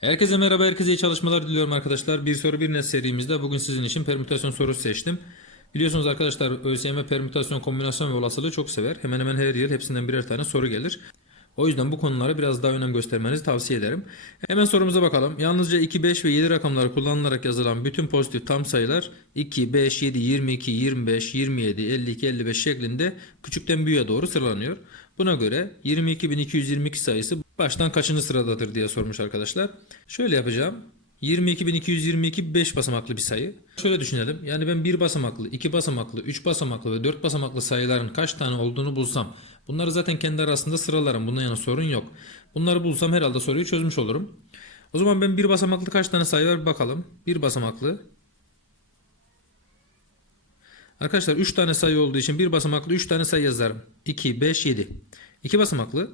Herkese merhaba, herkese iyi çalışmalar diliyorum arkadaşlar. Bir soru bir net serimizde bugün sizin için permütasyon sorusu seçtim. Biliyorsunuz arkadaşlar ÖSYM permütasyon, kombinasyon ve olasılığı çok sever. Hemen hemen her yıl hepsinden birer tane soru gelir. O yüzden bu konulara biraz daha önem göstermenizi tavsiye ederim. Hemen sorumuza bakalım. Yalnızca 2, 5 ve 7 rakamları kullanılarak yazılan bütün pozitif tam sayılar 2, 5, 7, 22, 25, 27, 52, 55 şeklinde küçükten büyüğe doğru sıralanıyor. Buna göre 22.222 sayısı baştan kaçıncı sıradadır diye sormuş arkadaşlar. Şöyle yapacağım. 22.222 5 basamaklı bir sayı. Şöyle düşünelim. Yani ben 1 basamaklı, 2 basamaklı, 3 basamaklı ve 4 basamaklı sayıların kaç tane olduğunu bulsam. Bunları zaten kendi arasında sıralarım. Bundan yana sorun yok. Bunları bulsam herhalde soruyu çözmüş olurum. O zaman ben bir basamaklı kaç tane sayı var bir bakalım. Bir basamaklı. Arkadaşlar 3 tane sayı olduğu için bir basamaklı 3 tane sayı yazarım. 2, 5, 7. 2 basamaklı.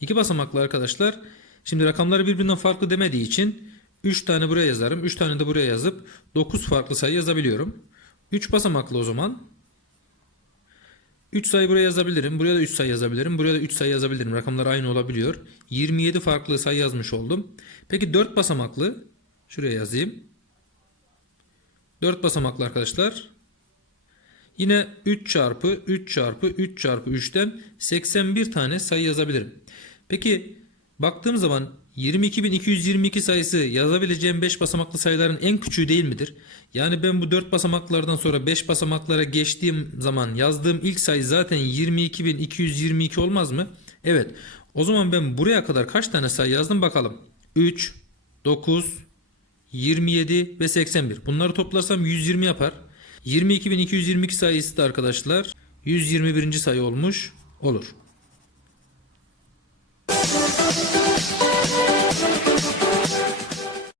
2 basamaklı arkadaşlar. Şimdi rakamları birbirinden farklı demediği için 3 tane buraya yazarım. 3 tane de buraya yazıp 9 farklı sayı yazabiliyorum. 3 basamaklı o zaman. 3 sayı buraya yazabilirim. Buraya da 3 sayı yazabilirim. Buraya da 3 sayı yazabilirim. Rakamlar aynı olabiliyor. 27 farklı sayı yazmış oldum. Peki 4 basamaklı. Şuraya yazayım. 4 basamaklı arkadaşlar. Yine 3 çarpı 3 çarpı 3 çarpı 3'ten 81 tane sayı yazabilirim. Peki baktığım zaman 22.222 sayısı yazabileceğim 5 basamaklı sayıların en küçüğü değil midir? Yani ben bu 4 basamaklardan sonra 5 basamaklara geçtiğim zaman yazdığım ilk sayı zaten 22.222 olmaz mı? Evet. O zaman ben buraya kadar kaç tane sayı yazdım bakalım. 3, 9, 27 ve 81. Bunları toplarsam 120 yapar. 22.222 sayısı da arkadaşlar 121. sayı olmuş olur.